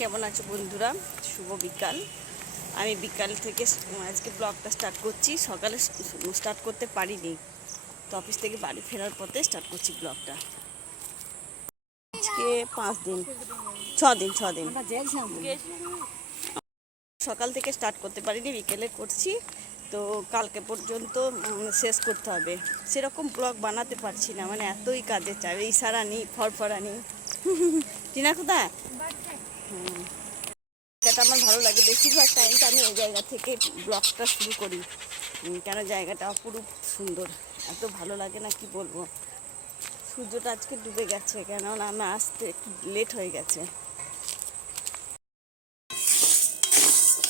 কেমন আছো বন্ধুরা? শুভ বিকাল। আমি বিকাল থেকে আজকে ব্লগটা স্টার্ট করছি। সকালে স্টার্ট করতে পারিনি, তো অফিস থেকে বাড়ি ফেরার পথে স্টার্ট করছি ব্লগটা। আজকে 5 দিন 6 দিন সকাল থেকে স্টার্ট করতে পারিনি, বিকেলে করছি। তো কালকে পর্যন্ত শেষ করতে হবে। সেরকম ব্লগ বানাতে পারছি না, মানে এতই কাজের চাপ। ইশারা নেই, ফরফরা নেই। টিনা কোথায়? জায়গাটা আমার ভালো লাগে, বেশিরভাগ টাইমটা আমি এই জায়গা থেকে ব্লগটা শুরু করি। কেন জায়গাটা অপরূপ সুন্দর, এত ভালো লাগে না কি বলবো। সূর্যটা আজকে ডুবে গেছে, কেননা আমি আসতে একটু লেট হয়ে গেছে।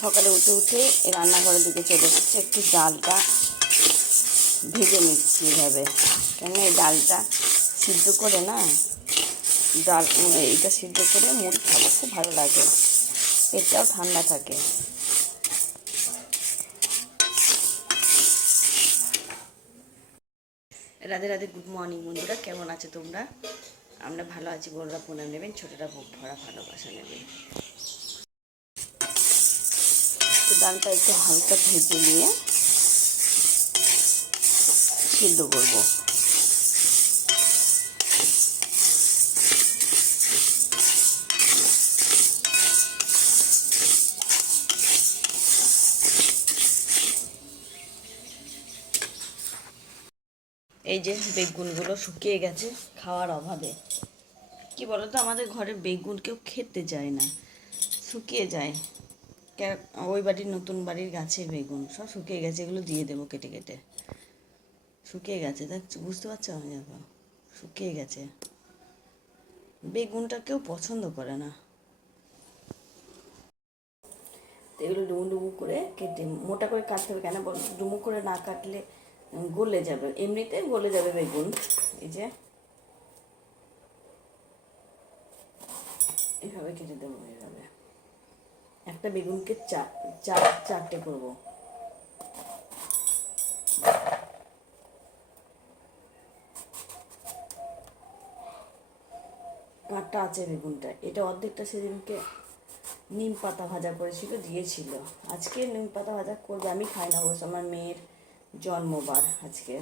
সকালে উঠে উঠে রান্নাঘরের দিকে চলে এসেছে, একটু ডালটা ভেজে নিচ্ছি এভাবে। কেন এই ডালটা সিদ্ধ করে না, ডাল এইটা সিদ্ধ করে মুড়ি খাবো, খুব ভালো লাগে, পেটটাও ঠান্ডা থাকে। রাধে রাধে, গুড মর্নিং বন্ধুরা, কেমন আছো তোমরা? আমরা ভালো আছি। বড়রা প্রণাম নেবেন, ছোটরা বুক ভরা ভালোবাসা নেবেন। তো ডালটা একটু হালকা ভেজে নিয়ে সিদ্ধ করবো। এই যে বেগুনগুলো শুকিয়ে গেছে খাওয়ার অভাবে। কি বলতো, আমাদের ঘরের বেগুন কেউ খেতে চায় না, শুকিয়ে যায়। ওই বাড়ির নতুন বাড়ির গাছের বেগুন সব শুকিয়ে গেছে, এগুলো দিয়ে দেবো কেটে কেটে। শুকিয়ে গেছে, দেখ, বুঝতে পারছো? দেখো শুকিয়ে গেছে, বেগুনটা কেউ পছন্দ করে না। তো এগুলো ডুমু ডুমু করে কেটে মোটা করে কাটতে হবে। কেন বল, ডুমু করে না কাটলে গলে যাবে, এমনিতে গলে যাবে বেগুন। এই যে এভাবে কেটে দেবো, এভাবে একটা বেগুনকে চারটে করবো। কাঁটা আছে বেগুনটা, এটা অর্ধেকটা সেদিনকে নিম পাতা ভাজা করেছিল, দিয়েছিল। আজকে নিম পাতা ভাজা করবে, আমি খাই না অবশ্য, আমার মেয়ের জন্মবার আজকে।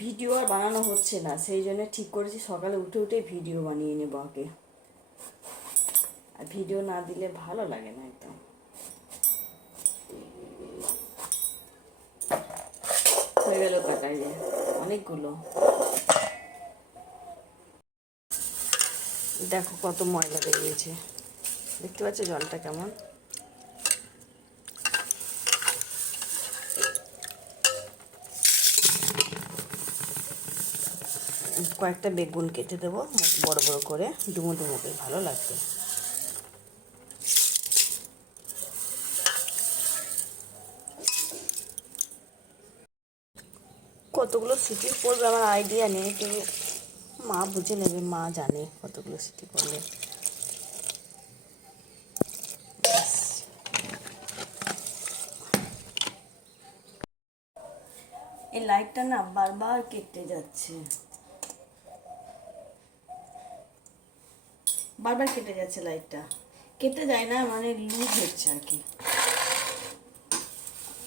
ভিডিও আর বানানো হচ্ছে না, সেই জন্য ঠিক করেছি সকালে উঠে উঠে ভিডিও বানিয়ে নেবো আগে। আর ভিডিও না দিলে ভালো লাগে না একদম। হয়ে গেল কাটাই, যে অনেকগুলো। দেখো কত ময়লা বেরিয়েছে, দেখতে পাচ্ছ জলটা কেমন। কয়েকটা বেগুন কেটে দেবো বড় বড় করে, ডুমো ডুমো করে, ভালো লাগবে। কতগুলো সিটি পড়বে আমার আইডিয়া নেই, কিন্তু মা বুঝে নেবে, মা জানে কতগুলো সিটি পড়বে। এই লাইটটা না বারবার কেটে যাচ্ছে, বারবার কেটে যাচ্ছে লাইটটা। কেটে যায় না, মানে লুজ হচ্ছে আর কি।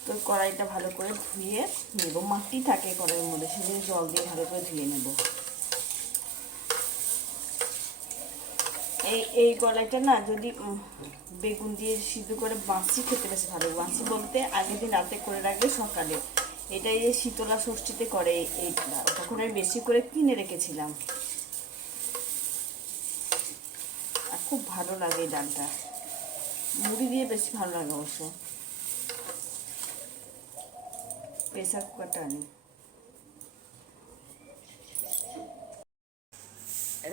তো কড়াইটা ভালো করে ধুয়ে নেবো, মাটি থাকে কড়াইয়ের মধ্যে, সেদিন জল দিয়ে ভালো করে ধুয়ে নেবো। এই কড়াইটা না, যদি বেগুন দিয়ে সিদ্ধ করে বাঁশি খেতে বেশি ভালো। বাঁশি বলতে আগের দিন রাতে করে রাখবে সকালে। এটা এই যে শীতলা ষষ্ঠীতে করে, এইটা তখন আমি বেশি করে কিনে রেখেছিলাম, আর খুব ভালো লাগে এই ডালটা। মুড়ি দিয়ে বেশি ভালো লাগে অবশ্য। প্রেসার কুকারটা আনি।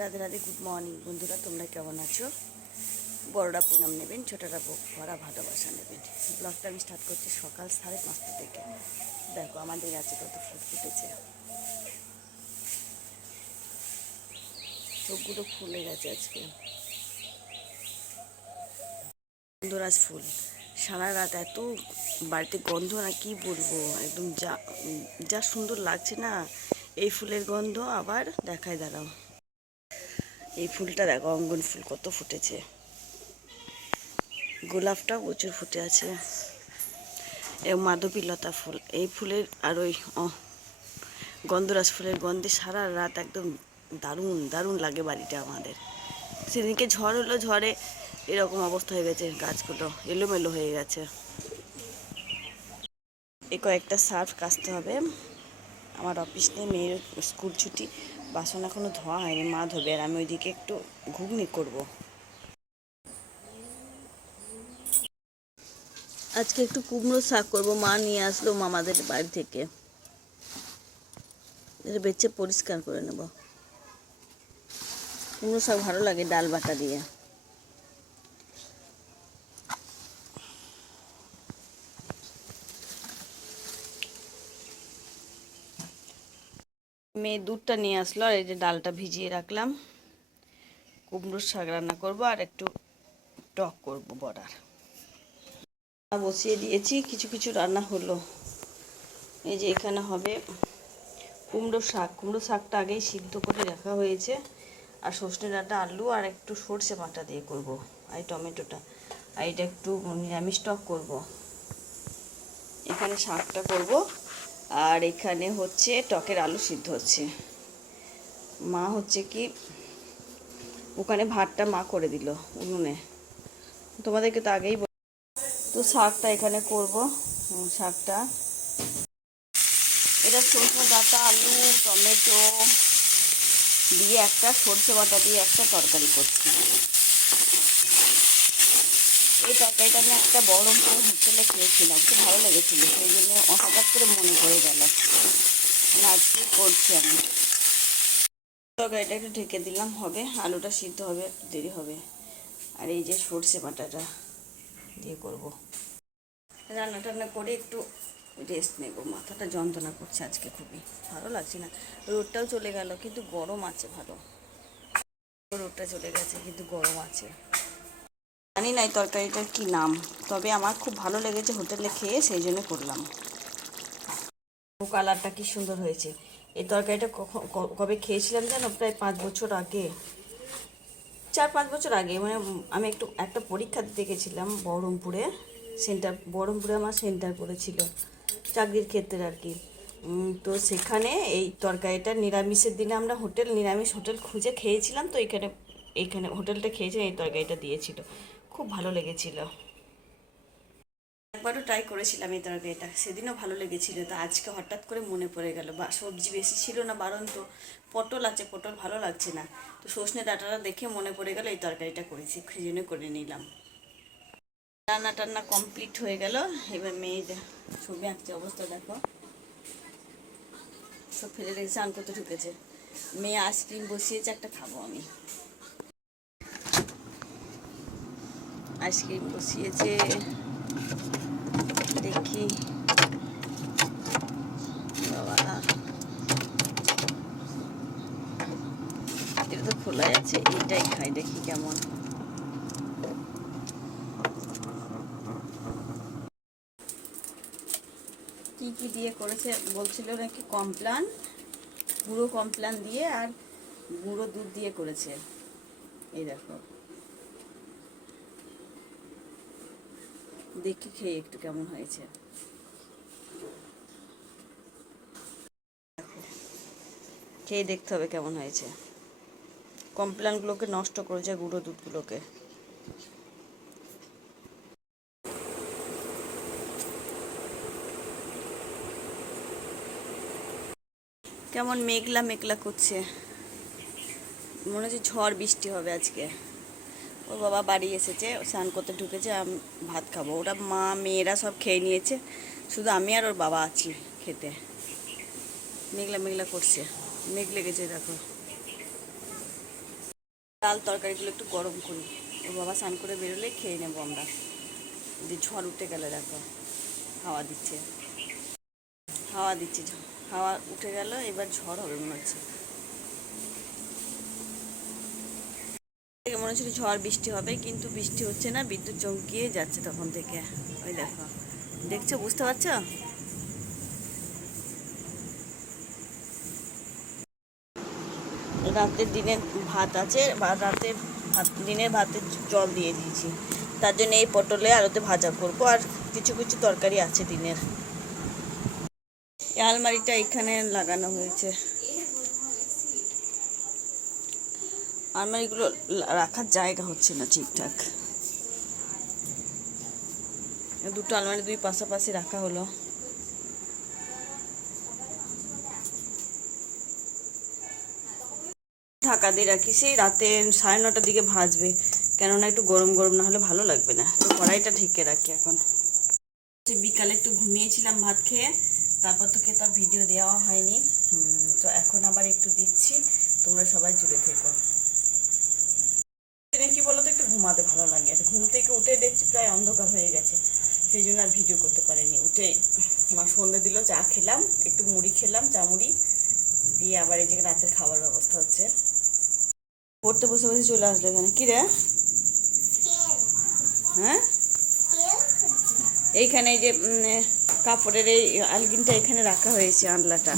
রাধে রাধে, গুড মর্নিং বন্ধুরা, তোমরা কেমন আছো? বড়রা প্রণাম নেবেন, ছোটরা বুক ভরা ভালোবাসা নেবেন। ব্লগটা আমি স্টার্ট করছি সকাল 5:30 থেকে। দেখো আমাদের গাছে কত ফুল ফুটেছে, চোখগুলো ফুলে গেছে আজকে, সুন্দরাজ ফুল। সারা রাত এত বাড়িতে গন্ধ না কি বলবো, একদম যা যা সুন্দর লাগছে না। এই ফুলের গন্ধ আবার দেখায়, দাঁড়াও, এই ফুলটা দেখো, অঙ্গন ফুল কত ফুটেছে, গোলাপটাও প্রচুর ফুটে আছে, এ মাধবীলতা ফুল, এই ফুলের আর ওই গন্ধরাজ ফুলের গন্ধে সারা রাত একদম দারুণ দারুণ লাগে বাড়িটা আমাদের। সেদিনকে ঝড় হলো, ঝড়ে এরকম অবস্থা হয়ে গেছে, গাছগুলো এলোমেলো হয়ে গেছে। এই কয়েকটা সার্ফ কাচতে হবে, আমার অফিস নেই, মেয়ের স্কুল ছুটি, বাসন এখনও ধোয়া হয়নি, মা ধোবে, আর আমি ওইদিকে একটু ঘুগনি করব। আজকে একটু কুমড়ো শাক করবো, মা নিয়ে আসলো মামাদের বাড়ি থেকে, এটা বেছে পরিষ্কার করে নেব। কুমড়ো শাক ভালো লাগে ডাল বাটা দিয়ে। মেয়ে দুধটা নিয়ে আসলো, আর এই যে ডালটা ভিজিয়ে রাখলাম, কুমড়োর শাক রান্না করব, আর একটু টক করব বড়ার। বসিয়ে দিয়েছি, কিছু কিছু রান্না হলো। এই যে এখানে হবে কুমড়ো শাক, কুমড়ো শাকটা আগেই সিদ্ধ করে রাখা হয়েছে, আর সজনে ডাঁটা, আলু আর একটু সর্ষে বাটা দিয়ে করব, আর টমেটোটা, আর এটা একটু নিরামিষ টক করব। এখানে শাকটা করব, আর এখানে হচ্ছে টকের আলু সিদ্ধ হচ্ছে। মা হচ্ছে কি ওখানে ভাতটা মা করে দিল উনুনে, তোমাদেরকে তো আগেই তো শাকটা এখানে করব। শাকটা এটা সরষে ডাঁটা, আলু, টমেটো দিয়ে একটা সরষে বাটা দিয়ে একটা তরকারি করছি। এই তরকারিটা আমি একটা বহরমপুর হোটেলে খেয়েছিলাম, খুব ভালো লেগেছিলো, সেই জন্য হঠাৎ করে মনে পড়ে গেল, মানে আজকে করছি আমি। তরকারিটা একটু ঢেকে দিলাম, হবে, আলুটা সিদ্ধ হবে, দেরি হবে। আর এই যে সরষে বাটাটা দিয়ে করব। রান্না টান্না করে একটু রেস্ট নেব, মাথাটা যন্ত্রণা করছে আজকে, খুবই ভালো লাগছে না। রোদটাও চলে গেল, কিন্তু গরম আছে ভালো, রোদটা চলে গেছে কিন্তু গরম আছে। জানি না এই তরকারিটার কি নাম, তবে আমার খুব ভালো লেগেছে হোটেলে খেয়ে, সেই জন্য করলাম। কালারটা কি সুন্দর হয়েছে। এই তরকারিটা কবে খেয়েছিলাম জানো, প্রায় 5 বছর আগে, 4-5 বছর আগে, মানে আমি একটা পরীক্ষা দিতে গেছিলাম বহরমপুরে, বহরমপুরে আমার সেন্টার পড়েছিল চাকরির ক্ষেত্রে আর কি। তো সেখানে এই তরকারিটা নিরামিষের দিনে আমরা নিরামিষ হোটেল খুঁজে খেয়েছিলাম, তো এইখানে হোটেলটা খেয়েছিলাম, এই তরকারিটা দিয়েছিল, খুব ভালো লেগেছিল। একবারও ট্রাই করেছিলাম এই তরকারিটা, সেদিনও ভালো লেগেছিল, তো আজকে হঠাৎ করে মনে পড়ে গেল, বা সবজি বেশি ছিল না, বারণ তো পটল আছে, পটল ভালো লাগছে না, তো সজনে ডাঁটাটা দেখে মনে পড়ে গেল এই তরকারিটা করেছি, সেই জন্য করে নিলাম। রান্না টান্না কমপ্লিট হয়ে গেল, এবার মেয়ে ছবি আঁকছে, অবস্থা দেখো, সব ফেলে রেখেছে, আন করতে ঢুকেছে। মেয়ে আইসক্রিম বসিয়েছে, একটা খাবো আমি, আইসক্রিম বসিয়েছে, দেখি বাবা, এটা তো খোলাই আছে, এটাই খাই, দেখি কেমন। কি কি দিয়ে করেছে বলছিল নাকি, কমপ্লান, গুঁড়ো কমপ্লান দিয়ে আর গুঁড়ো দুধ দিয়ে করেছে। এই দেখো, দেখি খেয়ে একটু কেমন হয়েছে, খেয়ে দেখতে হবে কেমন হয়েছে। কমপ্লানগুলোকে নষ্ট করেছে, গুঁড়ো দুধগুলোকে। কেমন মেঘলা মেঘলা করছে, মনে হচ্ছে ঝড় বৃষ্টি হবে আজকে। ওর বাবা বাড়ি এসেছে, স্নান করতে ঢুকেছে, আমি ভাত খাবো, ওরা মা মেয়েরা সব খেয়ে নিয়েছে, শুধু আমি আর ওর বাবা আছি খেতে। মেঘলা মেঘলা করছে, মেঘ লেগেছে দেখো। ডাল তরকারিগুলো একটু গরম করি, ওর বাবা স্নান করে বেরোলে খেয়ে নেবো আমরা। যে ঝড় উঠে গেলে দেখো, হাওয়া দিচ্ছে, হাওয়া দিচ্ছে, হাওয়া উঠে গেল, এবার ঝড় হবে মনে হচ্ছে। মনে হচ্ছিল ঝড় বৃষ্টি হবে, কিন্তু বৃষ্টি হচ্ছে না, বিদ্যুৎ চমকিয়ে যাচ্ছে তখন থেকে। ওই দেখো, দেখছো, বুঝতে পারছো? রাতের দিনের ভাত আছে, বা রাতের ভাত, দিনের ভাতের জল দিয়ে দিয়েছি, তার জন্য এই পটলে আলুতে ভাজা করবো, আর কিছু কিছু তরকারি আছে দিনের। এই আলমারিটা এখানে লাগানো হয়েছে, আলমারিগুলো রাখার জায়গা হচ্ছে না ঠিকঠাক। দুটো আলমারি দুই পাশাপাশি রাখা হলো। ঢাকা দিয়ে রাখি, সেই রাতে 9:30টার দিকে ভাজবে, কেননা একটু গরম গরম না হলে ভালো লাগবে না। তো কড়াইটা ঢেকে রাখি এখন। বিকালে একটু ঘুমিয়েছিলাম ভাত খেয়ে, তারপর তো তার ভিডিও দেওয়া হয়নি। তো এখন আবার একটু দিচ্ছি, তোমরা সবাই জুড়ে থেকো। কি বলতো, একটু ঘুমাতে ভালো লাগে, ঘুম থেকে উঠে দেখছি প্রায় অন্ধকার হয়ে গেছে, সেই জন্য আর ভিডিও করতে পারিনি। উঠে মা সন্ধ্যে দিল, চা খেলাম, একটু মুড়ি খেলাম, চা মুড়ি দিয়ে আবার এই যে রাতের খাবার ব্যবস্থা হচ্ছে। পড়তে বসে বসে চলে আসলো এখানে। কি রে? হ্যাঁ, এইখানে এই যে কাপড়ের এই আলগিনটা এখানে রাখা হয়েছে, আনলাটা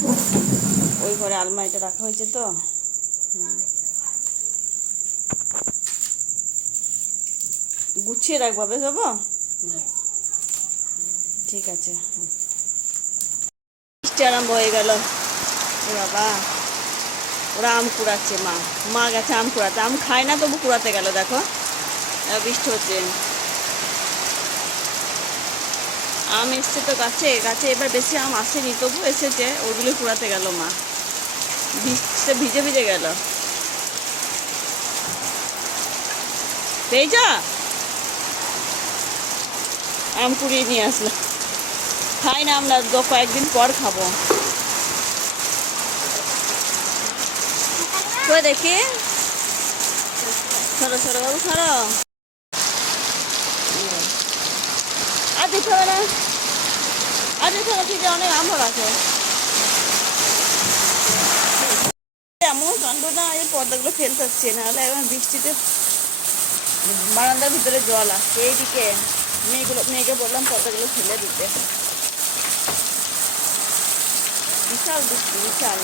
ওই ঘরে আলমারিটা রাখা হয়েছে। তো গুছিয়ে রাখবো, বেশ বাবা, ঠিক আছে। বৃষ্টি আরম্ভ হয়ে গেল বাবা, ওরা আম কুড়াচ্ছে, মা গেছে আম কুড়াতে, আম খায় না তবু কুড়াতে গেল। দেখো বৃষ্টি হচ্ছে, আম এসছে তো গাছে গাছে, এবার বেশি আম আসেনি, তবু এসেছে, ওগুলো কুড়াতে গেল মা, বৃষ্টিতে ভিজে ভিজে গেল। পেয়েছ? আম কুড়িয়ে নিয়ে আসলো, খাই না আমরা, কয়েকদিন পর খাবো। তো দেখি, সরো সরো বাবু, সরো। আর দিতে হবে না, আর দিতে হবে, ঠিক অনেক আমও আছে। এমন কাণ্ড না, এই পর্দাগুলো ফেলতে হচ্ছে, নাহলে এখন বৃষ্টিতে বারান্দার ভিতরে জল আসছে। এইদিকে মেয়েকে বললাম পর্দাগুলো ফেলে দিতে। বিশাল বৃষ্টি, বিশাল।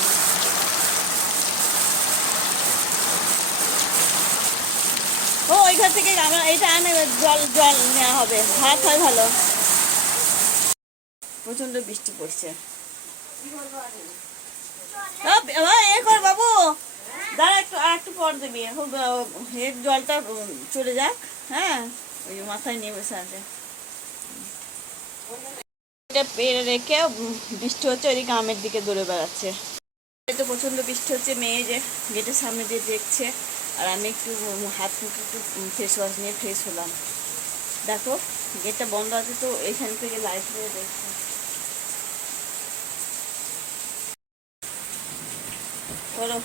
ও ওই ঘর থেকে আমরা এইটা আনে, জল জল নেওয়া হবে, ভাত হয় ভালো। প্রচন্ড বৃষ্টি পড়ছে। এ কর বাবু, দাঁড়া একটু, আর একটু পর দিবি, হেড জলটা চলে যাক। হ্যাঁ, ওই মাথায় নিয়ে বসে আছে। এটা পেরে রেখে বৃষ্টি হচ্ছে, ওইদিকে আমের দিকে দৌড়ে বেড়াচ্ছে। তো প্রচণ্ড বৃষ্টি হচ্ছে, মেয়ে যে গেটের সামনে দিয়ে দেখছে, আর আমি একটু হাত মুখে একটু ফেস ওয়াশ নিয়ে ফ্রেশ হলাম। দেখো গেটটা বন্ধ আছে, তো এখান থেকে লাইট হয়ে দেখছে। চলো,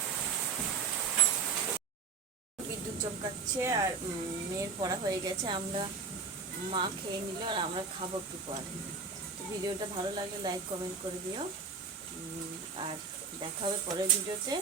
বিদ্যুৎ চমকাচ্ছে, আর মেয়ের পড়া হয়ে গেছে, আমরা মা খেয়ে নিল, আর আমরা খাবো একটু পরে। তো ভিডিওটা ভালো লাগলে লাইক কমেন্ট করে দিও, আর দেখা হবে পরের ভিডিওতে।